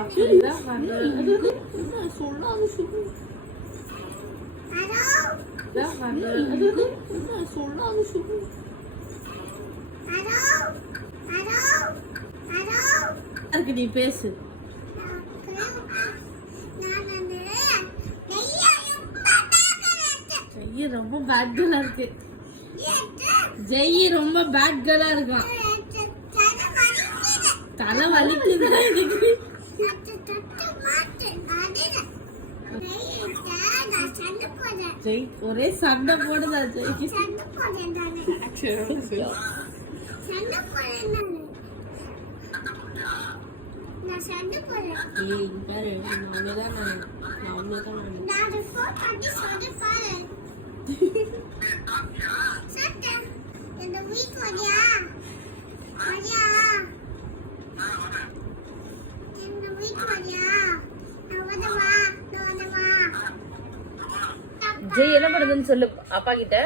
அப்படிதான் சொல்லாது சொல்லு. அதுக்கு நீ பேசு. ஜெய் ரொம்ப பேட் கேர்லா இருக்கு. ஜெய் ரொம்ப பேட் கேர்லா இருக்கான். தலை வலிக்குது எனக்கு. ஜெய் ஒரே சண்டை போடுதா ஜெய்க்கு. ஜெய் என்ன பண்ணுதுன்னு சொல்லு அப்பா கிட்ட.